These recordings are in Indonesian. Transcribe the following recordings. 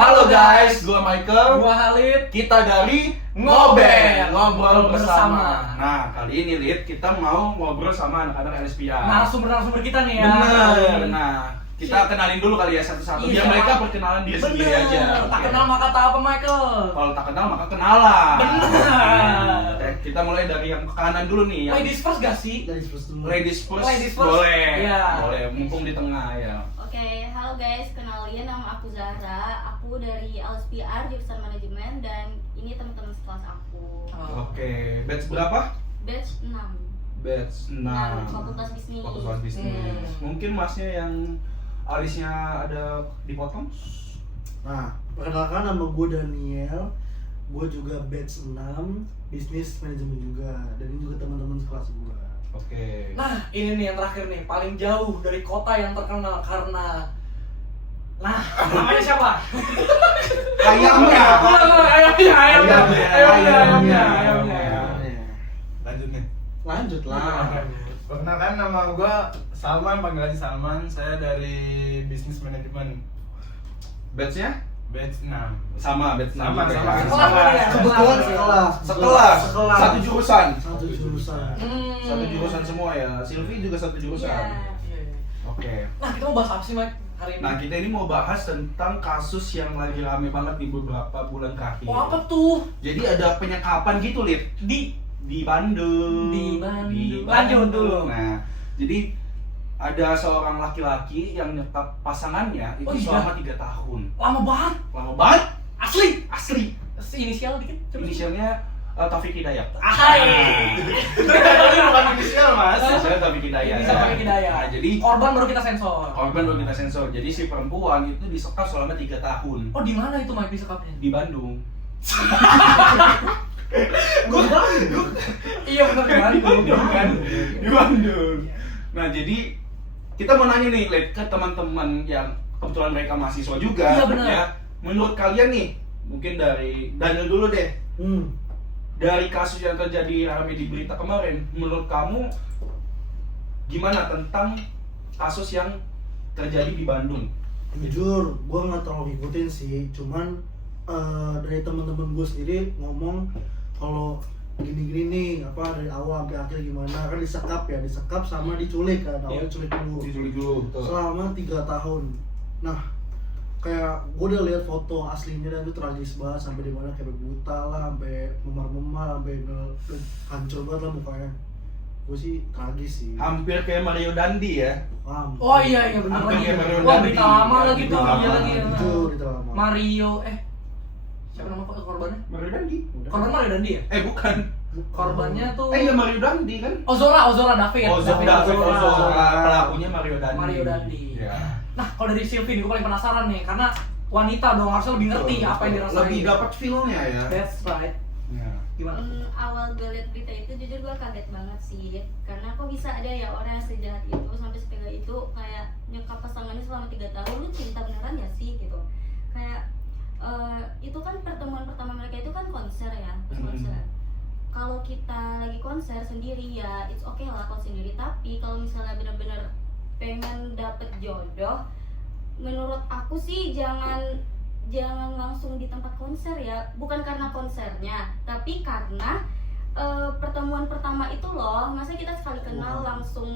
Halo guys, gua Michael. Gua Halid. Kita dari Ngobrol Bersama. Nah, kali ini Lid, kita mau ngobrol sama anak-anak LSPR. Narasumber kita nih ya. Bener. Nah, kita kenalin dulu kali ya satu-satu biar mereka perkenalan diri sendiri aja. Tak kenal maka tak apa, Michael. Kalau tak kenal maka kenalan. Bener. Kita mulai dari yang ke kanan dulu nih. Yang Ladies first gak sih? Ladies first. Ladies first. Boleh. Iya. Boleh, mumpung di tengah ya. Oke, halo guys, kenalin nama aku Zahra. Aku dari LSPR jurusan manajemen dan ini teman-teman sekelas aku. Oke, batch berapa? Batch 6. Batch 6. Fakultas Bisnis. Fakultas Bisnis. Mungkin masnya yang alisnya ada dipotong? Nah, perkenalkan nama gue Daniel. Gue juga batch 6 bisnis manajemen juga. Dan ini juga teman-teman sekelas gue. Oke. Nah, ini nih yang terakhir nih, paling jauh dari kota yang terkenal karena namanya siapa? Ayamnya. Ayamnya. Lanjut lah. Perkenalkan nama gue Salman, panggil aja Salman. Saya dari bisnis manajemen Batch-nya? batch 6. Sama, batch Sama, juga sama. ya. Kebetulan sekelas. Sekelas. Satu jurusan. Satu jurusan. Satu jurusan semua ya. Sylvie juga satu jurusan. Iya. Oke. Nah, kita mau bahas apa sih, Mike, hari ini? Nah, kita ini mau bahas tentang kasus yang lagi rame banget di beberapa bulan terakhir. Oh, apa tuh? Jadi ada penyekapan gitu, Lid. Di Bandung. Di Bandung. Di Lanjut dulu. Nah, jadi ada seorang laki-laki yang nyekap pasangannya itu Oh, iya? selama 3 tahun. Lama banget. Lama banget. Asli. Asli. Inisial dikit. coba. Inisialnya Taufik Hidayat. Hai. Bukan inisial, Mas. Inisialnya Taufik Hidayat. Inisial Taufik Hidayat. Nah, jadi Korban baru kita sensor. korban baru kita sensor. Jadi si perempuan itu disekap selama 3 tahun Oh, di mana itu Mike disekapnya? di Bandung. Iya benar di Bandung kan? Di Bandung. Nah, jadi kita mau nanya nih, Lid, ke teman-teman yang kebetulan mereka mahasiswa juga. Iya, benar. Ya, menurut kalian nih, mungkin dari Daniel dulu deh. Dari kasus yang terjadi rame di berita kemarin, menurut kamu gimana tentang kasus yang terjadi di Bandung? Jujur, gue nggak terlalu ngikutin sih. Cuman dari teman-teman gue sendiri ngomong kalau gini-gini nih, apa dari awal sampai akhir gimana, kan disekap sama diculik kan, awalnya diculik dulu. Diculik dulu, betul. Selama 3 tahun. Nah, kayak gue udah lihat foto aslinya dan itu tragis banget, sampai di mana kayak buta lah, sampai memar-memar, sampai hancur banget lah mukanya. Gue sih tragis sih. Hampir kayak Mario Dandi ya. Paham. Oh iya benar Hampir lagi. kayak Mario Wah, Dandi. berita lama Ya, lagi berita tuh, lama. iya lagi. Jujur itu lama. Mario siapa nama korbannya? Mario Dandi? Korban Mario Dandi ya? Bukan. Korbannya tuh Iya Mario Dandi kan? Ozora David. Ozora. Pelakunya Mario Dandi. Mario Dandi. Ya. Nah, kalau dari Sylvie gue paling penasaran nih karena wanita dong harusnya lebih ngerti apa yang dirasain. Lebih dapat feel-nya ya. That's right. Ya. Gimana? Awal gue liat berita itu jujur gue kaget banget sih. Karena kok bisa ada ya orang yang sejahat itu sampai sepega itu kayak nyekap pasangannya selama 3 tahun. Lu cinta beneran ya sih gitu. Kayak itu kan pertemuan pertama mereka itu kan konser ya, konser. Kalau kita lagi konser sendiri ya it's okay lah kalau sendiri, tapi kalau misalnya benar-benar pengen dapet jodoh, menurut aku sih jangan langsung di tempat konser ya, bukan karena konsernya tapi karena pertemuan pertama itu loh, masa kita sekali kenal langsung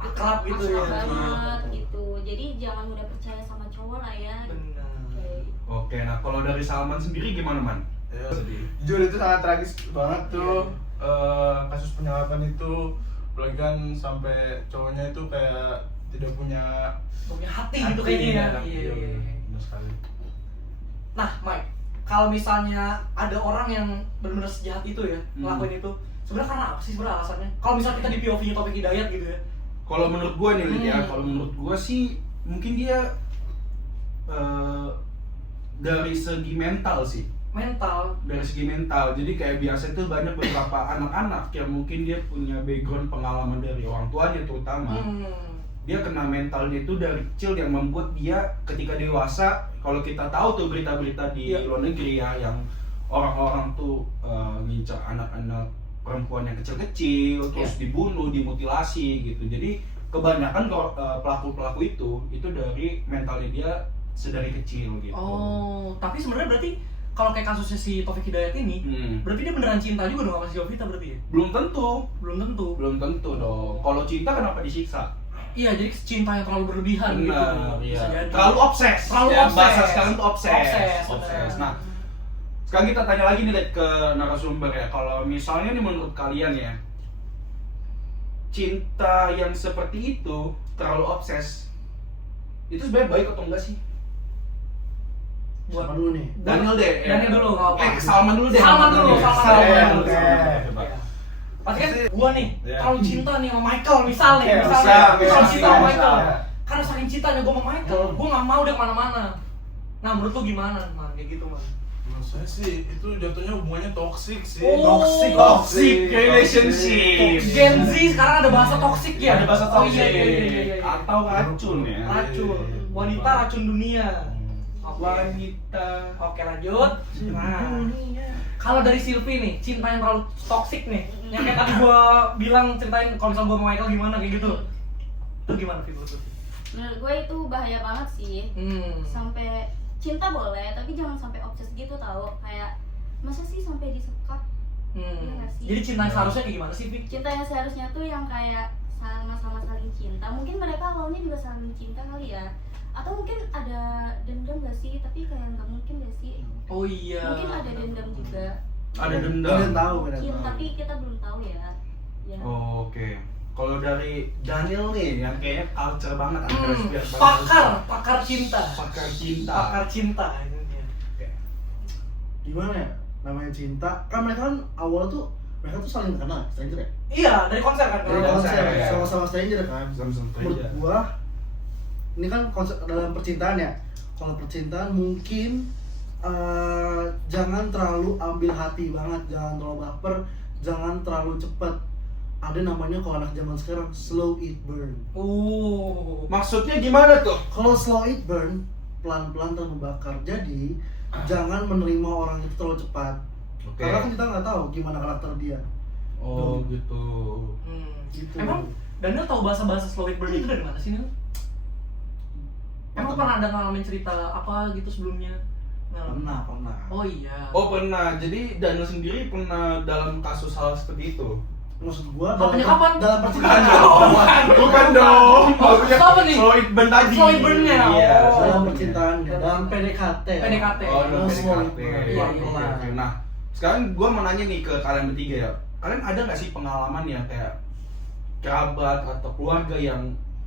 Akrab gitu ya. banget gitu, jadi jangan mudah percaya sama cowok lah ya. Benar. Oke, nah kalau dari Salman sendiri gimana, Man? Ya, jujur itu sangat tragis banget tuh. Kasus penyekapan itu, apalagi kan sampai cowoknya itu kayak tidak punya hati gitu kayaknya ya. Iya, benar sekali. Nah, Mike, kalau misalnya ada orang yang benar-benar sejahat itu ya, ngelakuin itu, sebenarnya karena apa sih sebenarnya alasannya? Kalau misalnya kita di POV-nya Taufik Hidayat gitu ya. Kalau menurut gue nih, Lid, ya, kalau menurut gue sih mungkin dia dari segi mental sih. Dari segi mental, jadi kayak biasa itu banyak beberapa anak-anak yang mungkin dia punya background pengalaman dari orang tuanya terutama. Dia kena mentalnya itu dari kecil yang membuat dia ketika dewasa, kalau kita tahu tuh berita-berita di luar negeri ya, yang orang-orang tuh ngincar anak-anak perempuan yang kecil-kecil, terus dibunuh, dimutilasi gitu. Jadi kebanyakan pelaku-pelaku itu dari mentalnya dia sedari kecil gitu. Oh. Tapi sebenarnya berarti kalau kayak kasusnya si Taufik Hidayat ini, berarti dia beneran cinta juga dong sama si Jovita berarti ya? Belum tentu Belum tentu dong. Kalau cinta kenapa disiksa? Iya, jadi cinta yang terlalu berlebihan gitu. Bisa jadi. Terlalu obses. Terlalu Ya, obses. bahasa sekarang tuh obses. Obses. Nah, sekarang kita tanya lagi nih Dek, ke narasumber ya. Kalau misalnya nih menurut kalian ya, cinta yang seperti itu terlalu obses, itu sebenarnya baik atau enggak sih? Siapa dulu nih? Daniel deh. Daniel dulu, nggak apa-apa. Salman dulu deh. Salman dulu. Coba. Pasti kan gua nih Iya. terlalu cinta nih sama Michael misalnya, Oke, terlalu bisa, cinta sama Michael. bisa. Karena saking cintanya gua sama Michael, gua nggak mau dia kemana-mana. Nah, menurut lu gimana, Man? Kayak gitu, Man? Menurut saya sih itu jatuhnya hubungannya toksik sih. Oh, Toxic relationship. Gen Z sekarang ada bahasa toksik ya? Ada bahasa Oh, toxic iya. atau racun ya. Racun, wanita racun dunia. Wanita. Oke, lanjut. Nah, kalau dari Silvi nih, cinta yang terlalu toksik nih, yang kayak tadi gua bilang ceritain kalau misal gua sama Michael gimana kayak gitu. Itu gimana sih menurut lu? Menurut gue itu bahaya banget sih. Sampai cinta boleh, tapi jangan sampai obses gitu tau. Kayak masa sih sampai disekap? Iya nggak sih? Jadi cinta yang seharusnya kayak gimana sih, Vic? Cinta yang seharusnya tuh yang kayak sama-sama saling cinta. Mungkin mereka awalnya juga saling cinta kali ya. Atau mungkin ada dendam gak sih? Tapi kayak nggak mungkin gak sih? Oh iya. Mungkin ada dendam juga. Ada dendam. Kalian tahu, kalian Mungkin, tahu. tapi kita belum tahu ya. Ya. Oh, oke. Kalau dari Daniel nih, yang kayaknya culture banget, antara spirit banget. Pakar cinta. Pakar cinta. Pakar cinta itu dia. Gimana ya? Namanya cinta, kan mereka kan awal tuh mereka tuh saling kenal, stranger ya? Iya, dari konser kan. Dari Dari konser, konser, ya. sama-sama stranger kan? Sama-sama Menurut stranger. gua, ini kan konsep dalam percintaan ya. Kalau percintaan mungkin jangan terlalu ambil hati banget, jangan terlalu baper, jangan terlalu cepat. Ada namanya kalau anak zaman sekarang slow it burn. Maksudnya gimana tuh? Kalau slow it burn, pelan-pelan terbakar. Jadi jangan menerima orang itu terlalu cepat. Oke. Karena kan kita nggak tahu gimana karakter dia. Oh, gitu. Gitu. Emang Daniel tahu bahasa-bahasa slow it burn itu dari mana sih, Nil? Emang pernah ada ngalamin cerita apa gitu sebelumnya? Pernah. Oh iya. Oh, pernah. Jadi Daniel sendiri pernah dalam kasus hal seperti itu. Maksud gua Apanya kapan? dalam Bukan percintaan. dong. Bukan dong. Maksudnya Apa nih? slow it burn tadi. Slow it burn-nya. Iya. Oh. Dalam percintaannya, dalam PDKT. PDKT. Oh, dalam Slow it PDKT. burn. Iya, Oke, oke. Nah, sekarang gue mau nanya nih ke kalian bertiga ya. Kalian ada nggak sih pengalaman yang kayak kerabat atau keluarga yang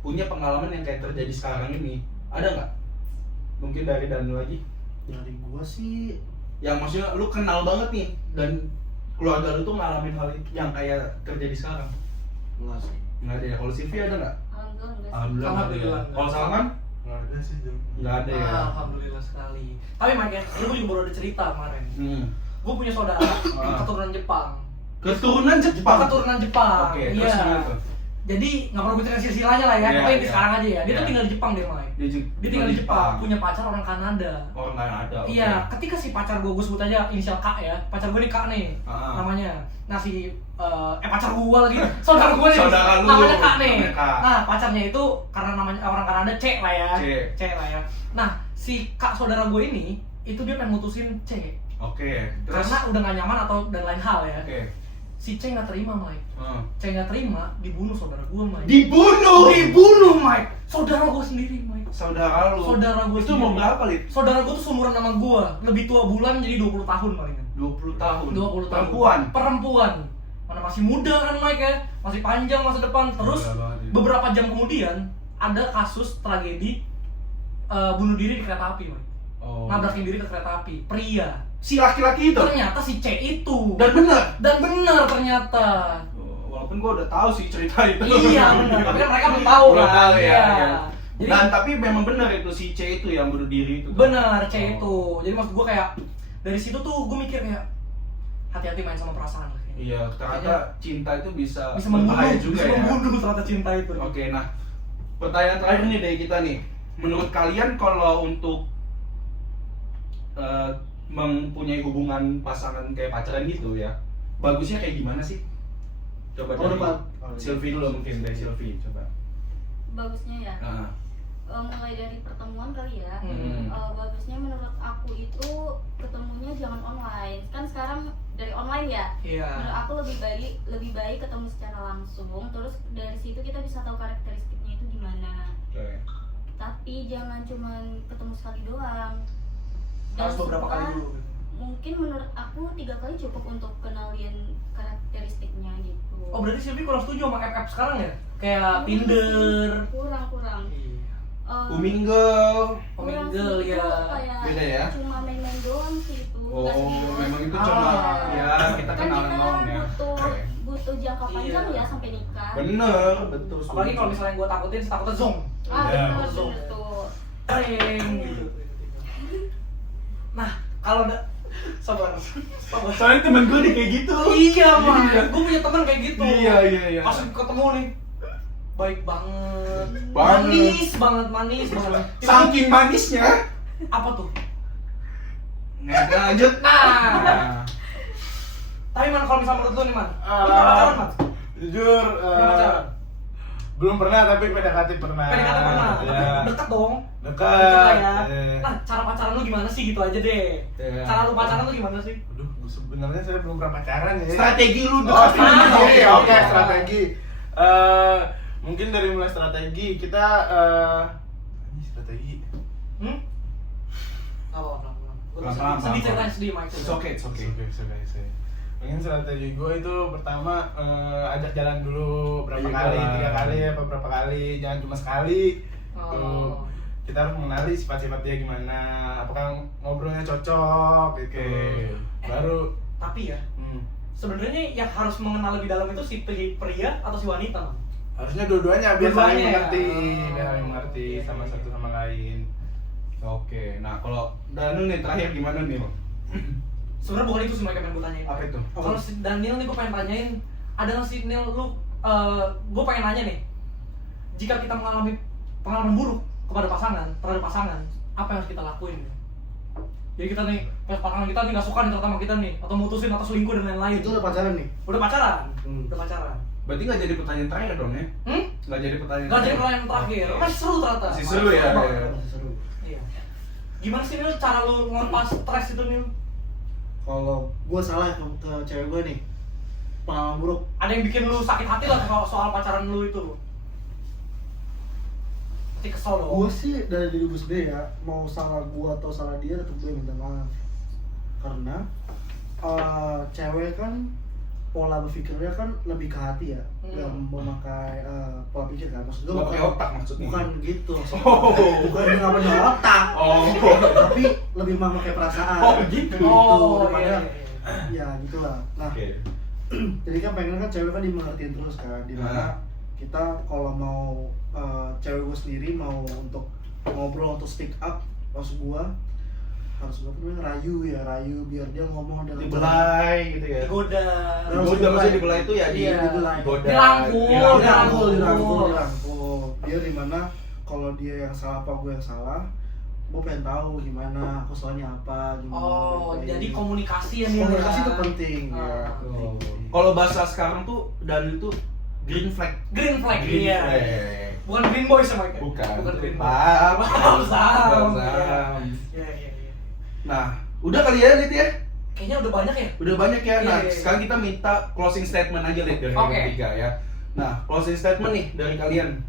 punya pengalaman yang kayak terjadi sekarang ini? Ada nggak? Mungkin dari Daniel lagi. Dari gua sih Yang maksudnya lu kenal banget nih dan keluarga lu tuh ngalamin hal yang kayak terjadi sekarang. enggak sih. Nggak ada ya. Kalau Sylvia ada nggak? Alhamdulillah enggak sih. Alhamdulillah nggak ada ya. Alhamdulillah. Kalau Salman? Nggak ada sih Jom. Nggak ada ya. Alhamdulillah sekali. Tapi Mike, lu juga baru ada cerita kemarin. Hmm. Gue punya saudara keturunan Jepang. Keturunan Jepang. Keturunan Jepang. Oke, terus gimana tuh? Jadi nggak perlu gue ceritain silsilahnya lah ya. Iya, Pokoknya iya. sekarang aja ya. Dia Iya. tuh tinggal di Jepang dia, Mike. Dia tinggal di Jepang, punya pacar orang Kanada. Orang nggak ada. oke. Iya, ketika si pacar gue sebut aja inisial K ya. Pacar gue ini K nih Ah. namanya. Nah si pacar gue lagi, saudara gue nih. Saudara lu. Namanya K nih. Namanya K. Nah pacarnya itu karena namanya orang Kanada C lah ya. C. lah ya. Nah si K saudara gue ini itu dia pengen mutusin C. Oke. Terus? Karena udah gak nyaman atau dan lain hal ya. Oke. Si C nggak terima, Mike. Hmm. C nggak terima, dibunuh saudara gue, Mike. Dibunuh, Mike. Saudara gue sendiri, Mike. saudara lu. Saudara gue itu mau sendiri. berapa Lid? Saudara gue tuh seumuran sama gue, lebih tua bulan jadi 20 tahun palingan. 20 tahun. 20 tahun. Perempuan. Mana masih muda kan Mike ya, masih panjang masa depan. Terus Gila banget ini. beberapa jam kemudian ada kasus tragedi bunuh diri di kereta api, Mike. Oh. Nabrakin diri ke kereta api, pria. Si laki-laki itu. Ternyata si C itu. Dan benar. Ternyata. Walaupun gua udah tahu sih cerita itu. Iya benar, tapi kan mereka belum tahu Belum kan. tahu ya. Iya. Ya. Jadi Dan tapi memang benar itu si C itu yang bunuh diri itu. benar C Oh. itu. Jadi maksud gue kayak dari situ tuh gue mikir kayak hati-hati main sama perasaan lah. Kayaknya. Iya, ternyata cinta itu bisa membunuh, berbahaya juga bisa ya. membunuh ternyata cinta itu. Oke, nah pertanyaan terakhir nih dari kita nih. Menurut kalian kalau untuk mempunyai hubungan pasangan kayak pacaran gitu ya, bagusnya kayak gimana sih? Coba Oh, dari depan. Sylvie dulu mungkin, dari Sylvie coba. Bagusnya ya. Nah, Mulai dari pertemuan kali ya. Hmm. Bagusnya menurut aku itu jangan online. Kan sekarang dari online ya. Iya. Menurut aku lebih baik ketemu secara langsung. Terus dari situ kita bisa tahu karakteristiknya itu gimana. Tapi jangan cuman ketemu sekali doang. Harus beberapa kali dulu. Mungkin menurut aku 3 kali cukup untuk kenalin karakteristiknya gitu. Oh berarti Silvi kurang setuju sama app sekarang ya? Kayak Tinder. Kurang. Omingle. Kurang Omingle sih, itu ya. kayak Beda ya? cuma main-main doang sih itu. Oh, Nggak serius. memang itu Ah. cuma ya kita Kan kenalan kita doang ya. Oke. butuh jangka panjang Iya. ya sampai nikah. Bener, betul. Apalagi kalau misalnya gue takutin Zoom. Iya, Bener betul. tuh. Kering gitu. Nah, kalau sabar. Soalnya temen gue nih kayak gitu. Iya, Mas. Iya. Gue punya teman kayak gitu. Iya. Pas ketemu nih, baik banget. Banget. Manis banget. Saking manisnya. Apa tuh? Nah, lanjut. Nah. Tapi man, kalau misalnya menurut lu nih man, lu pernah pacaran man? Jujur, Pernah pacaran? belum pernah tapi PDKT pernah. PDKT pernah, tapi Ya. deket dong. Dekat. Deket lah ya. Iya. Nah, cara pacaran lu gimana sih gitu aja deh. Iya. Cara lu pacaran lu gimana sih? Aduh, sebenarnya saya belum pernah pacaran ya. Strategi lu Oh, deketin strategi. dia. Oke, strategi. Mungkin dari mulai strategi kita ini strategi. Apa? Pelan-pelan, Sedih pelan-pelan. ceritanya sedih Mike. It's okay. Oke. Mungkin strategi gue itu pertama ajak jalan dulu berapa Iya, kali, jalan. 3 kali apa berapa kali, jangan cuma sekali. Tuh. Oh. Kita harus mengenali sifat-sifat dia gimana, apakah ngobrolnya cocok gitu. Oke. Baru Tapi ya, sebenarnya yang harus mengenal lebih dalam itu si pria atau si wanita man? harusnya dua-duanya biar Dua-duanya saling ya? mengerti, Oh, biar saling mengerti iya, sama iya. satu sama lain. Oke, nah kalau Danu nih terakhir gimana nih, Bang? Sebenarnya bukan itu sih mereka pengen gue tanyain. Apa itu? Kalau si Daniel nih gue pengen tanyain, ada nggak sih Nil lu? Gue pengen nanya nih, jika kita mengalami pengalaman buruk kepada terhadap pasangan, apa yang harus kita lakuin? Jadi kita nih, pasangan kita nih nggak suka nih ternyata sama kita nih, atau mutusin atau selingkuh dan lain-lain. Itu udah pacaran nih. Udah pacaran, Hmm. udah pacaran. Berarti nggak jadi pertanyaan terakhir dong ya? Hmm? Nggak jadi pertanyaan. Gak jadi pertanyaan terakhir, masih seru ternyata. Masih seru ya, banget. iya. Masih seru. Iya. Gimana sih Nil cara lu ngelepas stres itu Nil? Kalau gue salah ke cewek gue nih, pengalaman buruk. Ada yang bikin lu sakit hati lah kalau soal pacaran lu itu? Pasti kesel dong. Gue sih dari diri gue sendiri ya, mau salah gue atau salah dia tetap gue minta maaf. Karena cewek kan pola berpikirnya kan lebih ke hati ya, nggak memakai pola pikir kan. Maksud gue Nggak pakai otak maksudnya? bukan gitu. Oh. Bukan nggak pakai otak. Oh. Tapi lebih memakai perasaan. Oh, gitu. Oh, daripada iya. ya gitulah. Nah, Oke. jadi kan pengen kan cewek kan dimengertiin terus kan, dimana kita kalau mau cewek gue sendiri mau untuk ngobrol untuk speak up, maksud gue harus rayu biar dia ngomong dengan Dibelai gitu ya. Digoda. Digoda maksudnya dibelai itu ya Iya. digoda. Dirangkul. Biar dimana kalau dia yang salah apa gue yang salah, gue pengen tahu gimana aku salahnya apa gimana. Oh, Kayak jadi gitu. komunikasi ya Nil. Komunikasi ya? itu penting ya. Ah. Penting. Kalau bahasa sekarang tuh dan itu green flag. Green flag, Green iya. flag. Bukan green boy sama Mike. Bukan. Bukan green boy. Paham. Paham. Paham. Iya. Nah, udah kali ya Lid ya? Kayaknya udah banyak ya. Udah banyak ya. Nah, Iya. sekarang kita minta closing statement aja Lid dari Oke. ketiga ya. Nah, closing statement nih dari kalian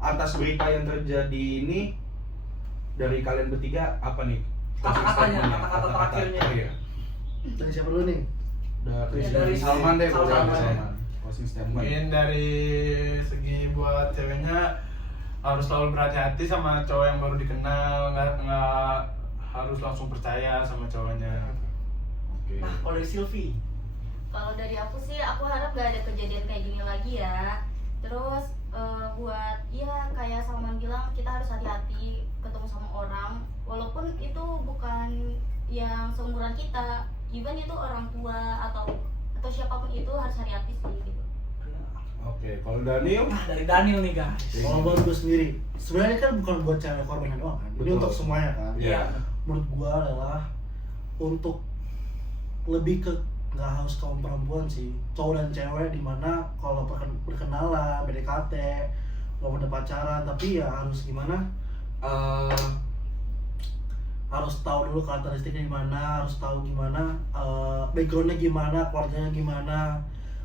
atas berita yang terjadi ini, dari kalian bertiga apa nih? Closing Kata-katanya, statement-nya? kata-kata terakhirnya. Oh, iya. Dari siapa dulu nih? Dari Salman deh, boleh Salman. Salman. Closing statement. Mungkin dari segi buat ceweknya harus selalu berhati-hati sama cowok yang baru dikenal, nggak harus langsung percaya sama cowoknya. Oke. Nah, kalau dari Silvi, Kalau dari aku sih, aku harap gak ada kejadian kayak gini lagi ya. Terus buat ya kayak Salman bilang, kita harus hati-hati ketemu sama orang, walaupun itu bukan yang seumuran kita, even itu orang tua atau siapapun itu harus hati-hati sih gitu. Oke, kalau Daniel? nah dari Daniel nih guys. Kalau buat gue sendiri, sebenarnya kan bukan buat cewek korbannya doang kan. Ini Betul. untuk semuanya kan. Iya. Menurut gue adalah untuk lebih ke nggak harus kaum perempuan sih, cowok dan cewek, dimana kalau berkenalan, PDKT, nggak udah pacaran, tapi ya harus gimana? harus tahu dulu karakteristiknya gimana, harus tahu gimana backgroundnya gimana, keluarganya gimana.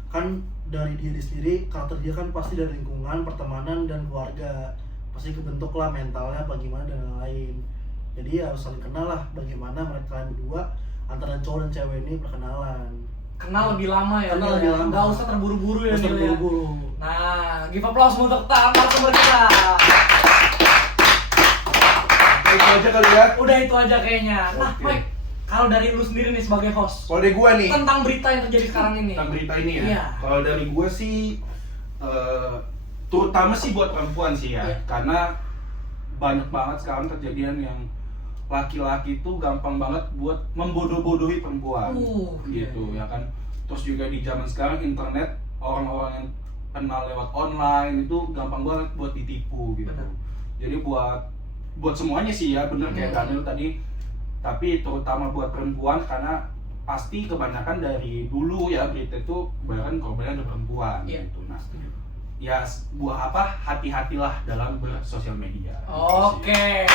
Kan dari diri sendiri, karakter dia kan pasti dari lingkungan, pertemanan, dan keluarga. Pasti kebentuk lah mentalnya apa gimana dan lain-lain. Jadi harus saling kenal lah bagaimana mereka berdua antara cowok dan cewek ini perkenalan. Kenal lebih lama ya. Kenal lebih lama. Nggak usah terburu-buru ya. Nggak usah Nil, ya. terburu-buru. Nah, give applause untuk narasumber kita. Itu aja kali ya. Udah itu aja kayaknya. Nah, Oke. Mike, kalau dari lu sendiri nih sebagai host, Kalau dari gue nih, tentang berita yang terjadi sekarang ini. tentang berita ini ya. Iya. Kalau dari gue sih, terutama sih buat perempuan sih ya, Iya. karena banyak banget sekarang kejadian yang laki-laki itu gampang banget buat membodoh-bodohi perempuan, gitu ya kan. Terus juga di zaman sekarang internet, orang-orang yang kenal lewat online itu gampang banget buat ditipu gitu. Benar. Jadi buat semuanya sih ya, bener kayak Daniel tadi. Tapi terutama buat perempuan karena pasti kebanyakan dari dulu ya berita itu bahkan korbannya ada perempuan gitu. Nah, ya buah apa hati-hatilah dalam bersosial media. Oke.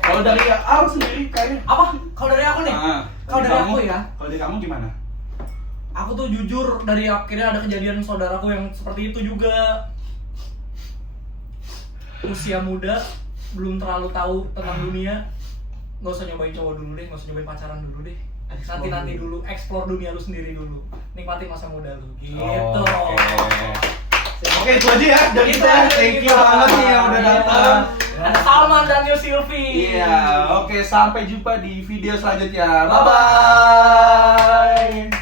Kalau dari Al sendiri kayaknya Apa? Kalau dari aku nih? Nah, Kalau dari aku ya, kalau dari kamu gimana? aku tuh jujur dari akhirnya ada kejadian saudaraku yang seperti itu juga. Usia muda, belum terlalu tahu tentang dunia. Nggak usah nyobain cowok dulu deh, nggak usah nyobain pacaran dulu deh. Nanti dulu, explore dunia lu sendiri dulu. Nikmati masa muda lu, gitu. Oke, itu aja ya dari Itu kita. aja Thank you kita. banget nih yang udah Iya. datang. Ada Salman dan Silvi. Iya, oke, sampai jumpa di video selanjutnya. Bye bye.